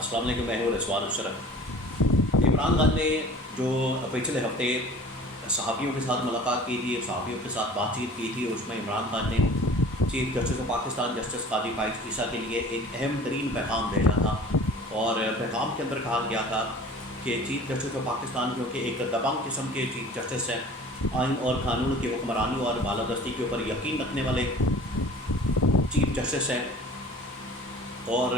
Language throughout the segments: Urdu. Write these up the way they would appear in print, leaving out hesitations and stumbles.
السلام علیکم، میں ہوں رضوان اشرف۔ عمران خان نے جو پچھلے ہفتے صحافیوں کے ساتھ ملاقات کی تھی، صحافیوں کے ساتھ بات چیت کی تھی، اس میں عمران خان نے chief justice of Pakistan justice قاضی فائز عیسیٰ کے لیے ایک اہم ترین پیغام بھیجا تھا، اور پیغام کے اندر کہا گیا تھا کہ چیف جسٹس آف پاکستان جو کہ ایک دبنگ قسم کے چیف جسٹس ہیں، آئین اور قانون کی حکمرانی اور بالادستی کے اوپر یقین رکھنے والے چیف جسٹس ہیں، اور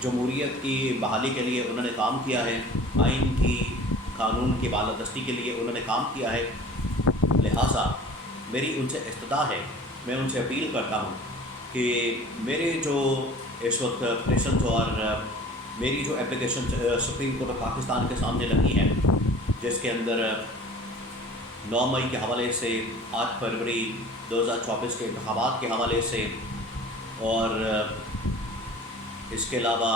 جمہوریت کی بحالی کے لیے انہوں نے کام کیا ہے، آئین کی قانون کی بالادستی کے لیے انہوں نے کام کیا ہے۔ لہٰذا میری ان سے استدعا ہے، میں ان سے اپیل کرتا ہوں کہ میرے جو اس وقت پٹیشنز اور میری جو application supreme court of Pakistan کے سامنے لگی ہیں، جس کے اندر 9 مئی کے حوالے سے، 8 فروری 2024 کے انتخابات کے حوالے سے، اور اس کے علاوہ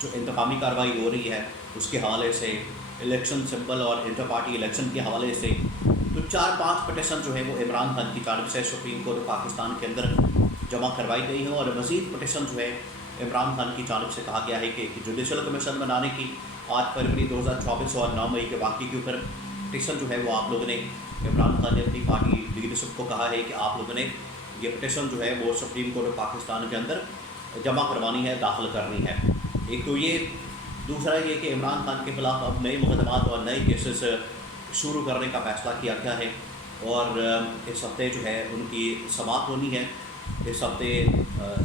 جو انتقامی کارروائی ہو رہی ہے اس کے حوالے سے، الیکشن سمبل اور انٹر پارٹی الیکشن کے حوالے سے، تو 4-5 پٹیشن جو ہے وہ عمران خان کی جانب سے سپریم کورٹ آف پاکستان کے اندر جمع کروائی گئی ہیں، اور مزید پٹیشن جو ہے عمران خان کی جانب سے کہا گیا ہے کہ جوڈیشل کمیشن بنانے کی 8 فروری 2024 اور 9 مئی کے واقعے کے اوپر پٹیشن جو ہے وہ آپ لوگوں نے، عمران خان نے اپنی پارٹی لیڈرشپ کو کہا ہے کہ آپ لوگوں نے یہ پٹیشن جو ہے وہ سپریم کورٹ آف پاکستان کے اندر جمع کروانی ہے، داخل کرنی ہے۔ ایک تو یہ، دوسرا یہ کہ عمران خان کے خلاف اب نئے مقدمات اور نئے کیسز شروع کرنے کا فیصلہ کیا گیا ہے، اور اس ہفتے جو ہے ان کی سماعت ہونی ہے، اس ہفتے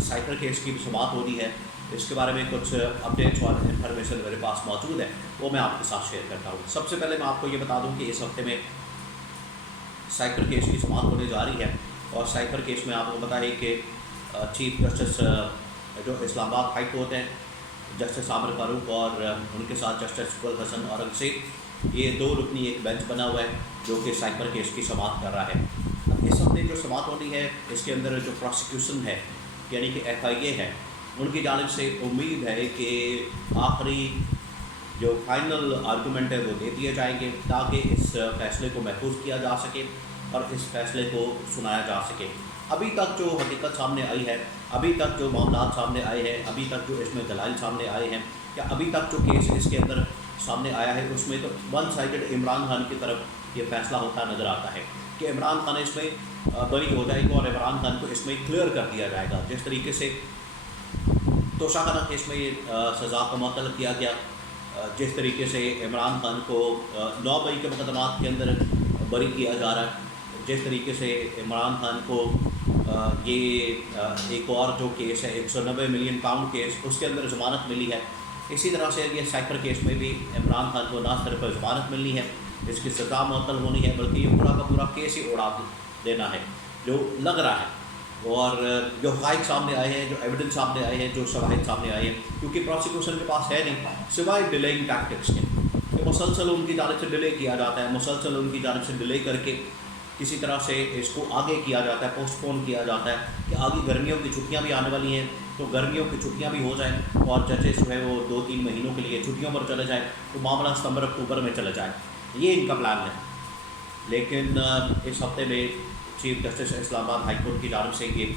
سائپر کیس کی بھی سماعت ہونی ہے۔ اس کے بارے میں کچھ اپڈیٹس اور انفارمیشن میرے پاس موجود ہے، وہ میں آپ کے ساتھ شیئر کرتا ہوں۔ سب سے پہلے میں آپ کو یہ بتا دوں کہ اس ہفتے میں سائپر کیس کی سماعت ہونے جا رہی ہے، اور سائپر کیس میں آپ کو پتہ ہے کہ چیف جسٹس جو اسلام آباد ہائی کورٹ ہیں، جسٹس عامر فاروق اور ان کے ساتھ جسٹس فضل حسن اورنگزیب، یہ 2 رکنی ایک بینچ بنا ہوا ہے جو کہ سائپر کیس کی سماعت کر رہا ہے۔ اب اس ہفتے جو سماعت ہونی ہے، اس کے اندر جو پروسیکیوشن ہے، یعنی کہ FIA ہے، ان کی جانب سے امید ہے کہ آخری جو فائنل آرگومنٹ ہے وہ دے دیے جائیں گے، تاکہ اس فیصلے کو محفوظ کیا جا سکے اور اس فیصلے کو سنایا جا سکے۔ ابھی تک جو حقیقت سامنے آئی ہے، ابھی تک جو معاملات سامنے آئے ہیں، ابھی تک جو اس میں دلائل سامنے آئے ہیں، یا ابھی تک جو کیس اس کے اندر سامنے آیا ہے، اس میں تو ون سائیڈڈ عمران خان کی طرف یہ فیصلہ ہوتا نظر آتا ہے کہ عمران خان اس میں بری ہو جائے گا، اور عمران خان کو اس میں کلیئر کر دیا جائے گا۔ جس طریقے سے توشہ کیس میں یہ سزا کو معطل کیا گیا، جس طریقے سے عمران خان کو 9 مئی کے مقدمات کے اندر بری کیا جا رہا ہے، جس طریقے سے عمران خان کو یہ ایک اور جو کیس ہے 190 ملین پاؤنڈ کیس، اس کے اندر ضمانت ملی ہے، اسی طرح سے یہ سائپر کیس میں بھی عمران خان کو نہ صرف ضمانت ملنی ہے، اس کی سزا معطل ہونی ہے، بلکہ یہ پورا کا پورا کیس ہی اڑا دینا ہے جو لگ رہا ہے۔ اور جو حقائق سامنے آئے ہیں، جو ایویڈنس سامنے آئے ہیں، جو شواہد سامنے آئے ہیں، کیونکہ پروسیکیوشن کے پاس ہے نہیں سوائے ڈیلیئنگ ٹیکٹکس کے، کہ مسلسل ان کی جانب سے ڈیلے کیا جاتا ہے، مسلسل ان کی جانب سے ڈیلے کر کے کسی طرح سے اس کو آگے کیا جاتا ہے، پوسٹ پون کیا جاتا ہے کہ آگے گرمیوں کی چھٹیاں بھی آنے والی ہیں، تو گرمیوں کی چھٹیاں بھی ہو جائیں اور ججز جو ہے وہ 2-3 مہینوں کے لیے چھٹیوں پر چلے جائیں، تو معاملہ ستمبر اکتوبر میں چلا جائے، یہ ان کا پلان ہے۔ لیکن اس ہفتے میں چیف جسٹس اسلام آباد ہائی کورٹ کی جانب سے یہ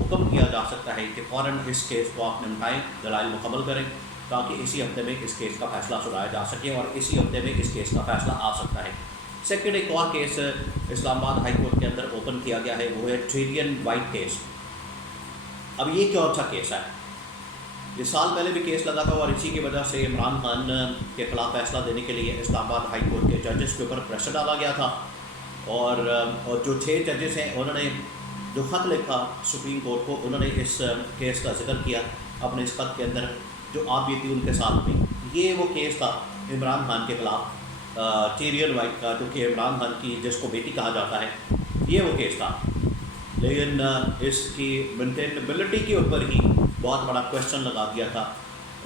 حکم کیا جا سکتا ہے کہ فوراً اس کیس کو آپ نمٹائیں، دلائل مکمل کریں، تاکہ اسی ہفتے میں اس کیس کا فیصلہ سنایا جا سکے، اور اسی ہفتے میں اس کیس کا فیصلہ آ سکتا ہے۔ سیکنڈ، ایک اور کیس اسلام آباد ہائی کورٹ کے اندر اوپن کیا گیا ہے، وہ ہے ٹریلین وائٹ کیس۔ اب یہ کون سا کیس ہے؟ یہ سال پہلے بھی کیس لگا تھا، اور اسی کی وجہ سے عمران خان کے خلاف فیصلہ دینے کے لیے اسلام آباد ہائی کورٹ کے ججز کے اوپر پریشر ڈالا گیا تھا، اور جو 6 ججز ہیں انہوں نے جو خط لکھا سپریم کورٹ کو، انہوں نے اس کیس کا ذکر کیا اپنے اس خط کے اندر، جو آپ بیتی ان کے ساتھ میں۔ یہ وہ کیس تھا عمران خان کے خلاف، ٹیریل وائٹ کا، جو کہ عمران خان کی جس کو بیٹی کہا جاتا ہے، یہ وہ کیس تھا۔ لیکن اس کی مینٹینیبلٹی کے اوپر ہی بہت بڑا کویشچن لگا دیا تھا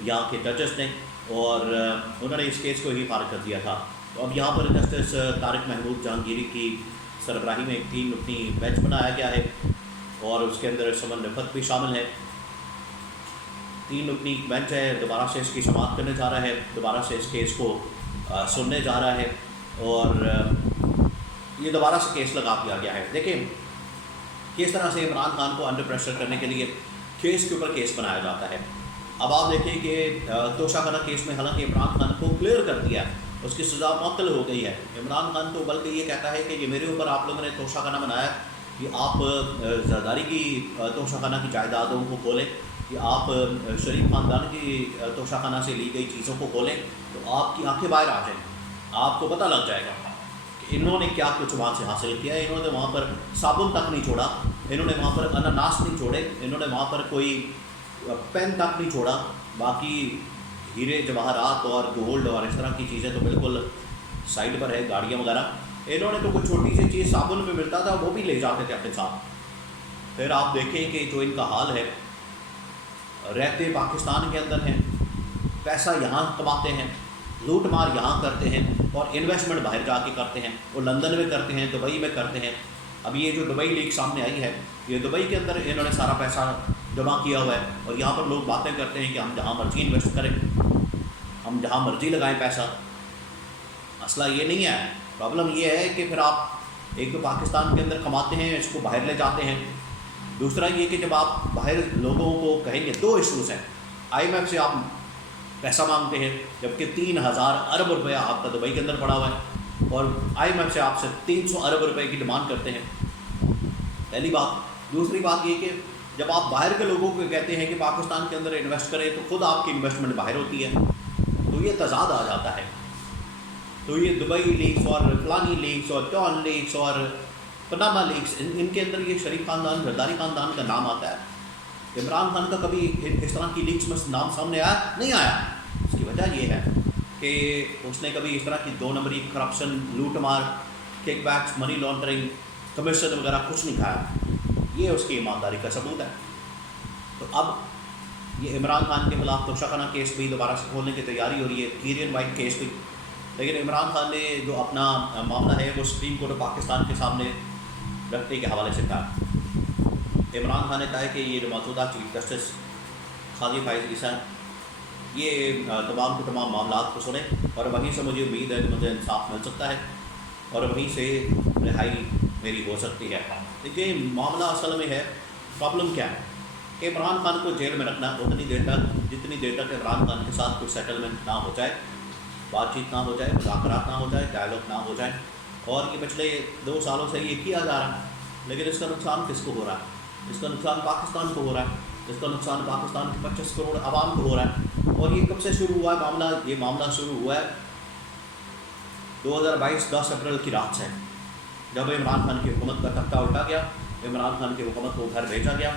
یہاں کے ججز نے، اور انہوں نے اس کیس کو ہی فارغ کر دیا تھا۔ تو اب یہاں پر جسٹس طارق محمود جہانگیری کی سربراہی میں ایک 3 رکنی بینچ بنایا گیا ہے، اور اس کے اندر سمن رفت بھی شامل ہے۔ 3 رکنی بینچ ہے، دوبارہ سے اس کی سماعت کرنے جا رہا ہے، دوبارہ سے اس کیس کو سننے جا رہا ہے، اور یہ دوبارہ سے کیس لگا دیا گیا ہے۔ دیکھیں کس طرح سے عمران خان کو انڈر پریشر کرنے کے لیے کیس کے اوپر کیس بنایا جاتا ہے. اب آپ دیکھیں کہ توشہ خانہ کیس میں حالانکہ عمران خان کو کلیئر کر دیا ہے, اس کی سزا معطل ہو گئی ہے. عمران خان تو بلکہ یہ کہتا ہے کہ یہ میرے اوپر آپ لوگوں نے توشہ خانہ بنایا کہ آپ زرداری کی توشہ خانہ کی جائیدادوں کو کھولیں, کہ آپ شریف خاندان کی توشہ خانہ سے لی گئی چیزوں کو کھولیں, تو آپ کی آنکھیں باہر آ جائیں, آپ کو پتہ لگ جائے گا کہ انہوں نے کیا کچھ وہاں سے حاصل کیا ہے. انہوں نے وہاں پر صابن تک نہیں چھوڑا, انہوں نے وہاں پر اناناس نہیں چھوڑے, انہوں نے وہاں پر کوئی پین تک نہیں چھوڑا. باقی ہیرے جواہرات اور گولڈ اور اس طرح کی چیزیں تو بالکل سائڈ پر ہے, گاڑیاں وغیرہ. انہوں نے تو کوئی چھوٹی سی چیز صابن پہ ملتا تھا وہ بھی لے جاتے تھے اپنے ساتھ. پھر آپ دیکھیں کہ جو ان کا حال ہے, رہتے پاکستان کے اندر ہیں, پیسہ یہاں کماتے ہیں, لوٹ مار یہاں کرتے ہیں, اور انویسٹمنٹ باہر جا کے کرتے ہیں. وہ لندن میں کرتے ہیں, دبئی میں کرتے ہیں. اب یہ جو دبئی لیک سامنے آئی ہے, یہ دبئی کے اندر انہوں نے سارا پیسہ جمع کیا ہوا ہے, اور یہاں پر لوگ باتیں کرتے ہیں کہ ہم جہاں مرضی انویسٹ کریں, ہم جہاں مرضی لگائیں پیسہ. مسئلہ یہ نہیں ہے, پرابلم یہ ہے کہ پھر آپ ایک تو پاکستان کے اندر کماتے ہیں, اس کو باہر لے جاتے ہیں. دوسرا یہ کہ جب آپ باہر لوگوں کو کہیں گے, دو ایشوز ہیں. IMF سے آپ پیسہ مانگتے ہیں جبکہ 3000 ارب روپیہ آپ کا دبئی کے اندر پڑا ہوا ہے, اور IMF سے آپ سے 300 ارب روپے کی ڈیمانڈ کرتے ہیں. پہلی بات. دوسری بات یہ کہ جب آپ باہر کے لوگوں کو کہتے ہیں کہ پاکستان کے اندر انویسٹ کریں, تو خود آپ کی انویسٹمنٹ باہر ہوتی ہے, تو یہ تضاد آ جاتا ہے. تو یہ دبئی لیکس اور فلانی لیکس اور ٹون لیکس اور پناما لیکس, ان کے اندر یہ شریف خاندان, زرداری خاندان کا نام آتا ہے. عمران خان کا کبھی اس طرح کی لیکس میں نام سامنے آیا نہیں آیا. اس کی وجہ یہ ہے کہ اس نے کبھی اس طرح کی 2 نمبری کرپشن, لوٹ مار, kickbacks, money laundering, commission وغیرہ کچھ نہیں کھایا. یہ اس کی ایمانداری کا ثبوت ہے. تو اب یہ عمران خان کے خلاف توشہ خانہ کیس بھی دوبارہ سے کھولنے کی تیاری ہو رہی ہے, کیرین وائٹ کیس بھی. لیکن عمران خان نے جو اپنا معاملہ ہے وہ سپریم کورٹ آف پاکستان کے سامنے رکھنے کے حوالے سے کہا. عمران خان نے کہا ہے کہ یہ جو موجودہ چیف جسٹس قاضی فائز عیسیٰ, یہ تمام کے تمام معاملات کو سنیں, اور وہیں سے مجھے امید ہے کہ مجھے انصاف مل سکتا ہے, اور وہیں سے رہائی میری ہو سکتی ہے. دیکھیے معاملہ اصل میں ہے, پرابلم کیا ہے کہ عمران خان کو جیل میں رکھنا اتنی دیر تک جتنی دیر تک عمران خان کے ساتھ کوئی سیٹلمنٹ نہ ہو جائے, بات چیت نہ ہو جائے, مذاکرات نہ ہو جائے, ڈائلاگ نہ ہو جائے. اور یہ پچھلے 2 سالوں سے یہ کیا جا رہا ہے, لیکن اس کا نقصان کس کو ہو رہا ہے؟ اس کا نقصان پاکستان کو ہو رہا ہے, اس کا نقصان پاکستان کے 25 کروڑ عوام کو ہو رہا ہے. اور یہ کب سے شروع ہوا ہے معاملہ؟ یہ معاملہ شروع ہوا ہے 2022 10 اپریل کی رات سے, جب عمران خان کی حکومت کا تختہ الٹا گیا, عمران خان کی حکومت کو گھر بھیجا گیا,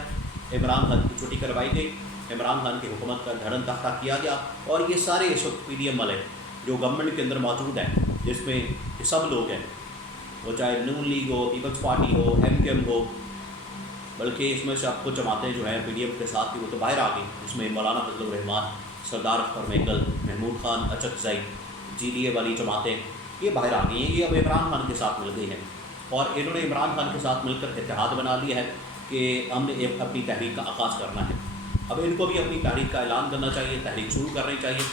عمران خان کی چھٹی کروائی گئی, عمران خان کی حکومت کا دھڑن تختہ کیا گیا. اور یہ سارے اس وقت PDM والے جو گورنمنٹ کے اندر موجود ہیں, جس میں یہ سب لوگ ہیں, وہ چاہے نون لیگ ہو, پیپلز پارٹی ہو, MKM ہو, بلکہ اس میں سے اب کچھ جماعتیں جو ہیں PDM کے ساتھ بھی وہ تو باہر آ گئی. اس میں مولانا فضل الرحمان, سردار اختر مہنگل, محمود خان اچکزئی, GDA والی جماعتیں یہ باہر آ گئی ہیں. یہ اب عمران خان کے ساتھ مل گئی ہیں, اور انہوں نے عمران خان کے ساتھ مل کر اتحاد بنا لیا ہے کہ ہم نے اپنی تحریک کا آغاز کرنا ہے. اب ان کو بھی اپنی تحریک کا اعلان کرنا چاہیے, تحریک شروع کرنی چاہیے,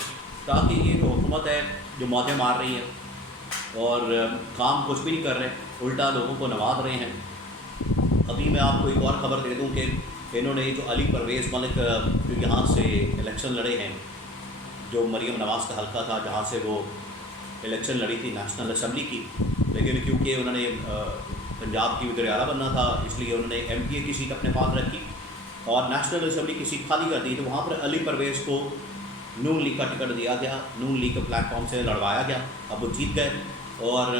تاکہ یہ جو حکومت ہے جو موجیں مار رہی ہے اور کام کچھ بھی نہیں کر رہے, الٹا لوگوں کو نواز رہے ہیں. ابھی میں آپ کو ایک اور خبر دے دوں کہ انہوں نے جو علی پرویز ملک جو یہاں سے الیکشن لڑے ہیں, جو مریم نواز کا حلقہ تھا جہاں سے وہ الیکشن لڑی تھی نیشنل اسمبلی کی, لیکن کیونکہ انہوں نے پنجاب کی وزیر اعلیٰ بننا تھا, اس لیے انہوں نے MPA کی سیٹ اپنے پاس رکھی اور نیشنل اسمبلی کی سیٹ خالی کر دی. تو وہاں پر علی پرویز کو نون لیگ کا ٹکٹ دیا گیا, نون لیگ کے پلیٹ فارم سے لڑوایا گیا. اب وہ جیت گئے, اور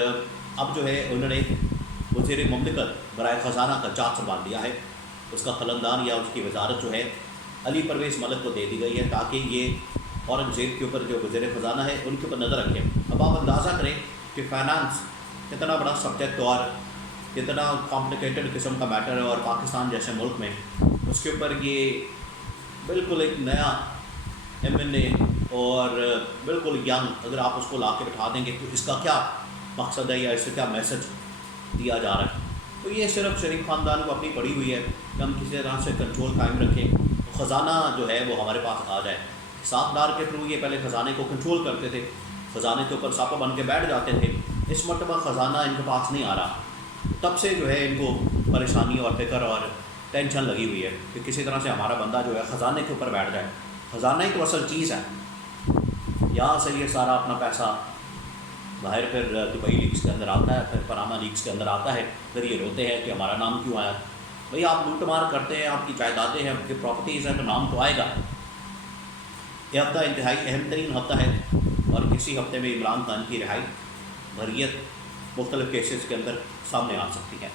اب جو ہے انہوں نے وزیر مملکت برائے خزانہ کا چارج سنبھال لیا ہے. اس کا خلندان یا اس کی وزارت جو ہے علی پرویز ملک کو دے دی گئی ہے, تاکہ یہ اورنگزیب کے اوپر جو وزیر خزانہ ہے ان کے اوپر نظر رکھیں. اب آپ اندازہ کریں کہ فائنانس کتنا بڑا سبجیکٹ اور کتنا کمپلیکیٹڈ قسم کا میٹر ہے, اور پاکستان جیسے ملک میں اس کے اوپر یہ بالکل ایک نیا MNA اور بالکل ینگ, اگر آپ اس کو لا کے بٹھا دیں گے تو اس کا کیا مقصد ہے یا اس سے کیا میسج دیا جا رہا ہے. تو یہ صرف شریف خاندان کو اپنی پڑی ہوئی ہے کہ ہم کسی طرح سے کنٹرول قائم رکھیں, خزانہ جو ہے وہ ہمارے پاس آ جائے. ساکھ ڈار کے تھرو یہ پہلے خزانے کو کنٹرول کرتے تھے, خزانے کے اوپر ساپا بن کے بیٹھ جاتے تھے. اس مرتبہ خزانہ ان کے پاس نہیں آ رہا, تب سے جو ہے ان کو پریشانی اور فکر اور ٹینشن لگی ہوئی ہے کہ کسی طرح سے ہمارا بندہ جو ہے خزانے کے اوپر بیٹھ جائے. خزانہ ہی تو اصل چیز ہے. یہاں سے یہ سارا اپنا پیسہ باہر پھر دبئی لیگس کے اندر آتا ہے, پھر پاناما لیگس کے اندر آتا ہے, پھر یہ روتے ہیں کہ ہمارا نام کیوں آیا. بھئی آپ لوٹ مار کرتے ہیں, آپ کی جائیدادیں ہیں, آپ کی پراپرٹیز ہیں, تو نام تو آئے گا. یہ ہفتہ انتہائی اہم ترین ہفتہ ہے, اور اسی ہفتے میں عمران خان کی رہائی بھریت مختلف کیسز کے اندر سامنے آ سکتی ہے.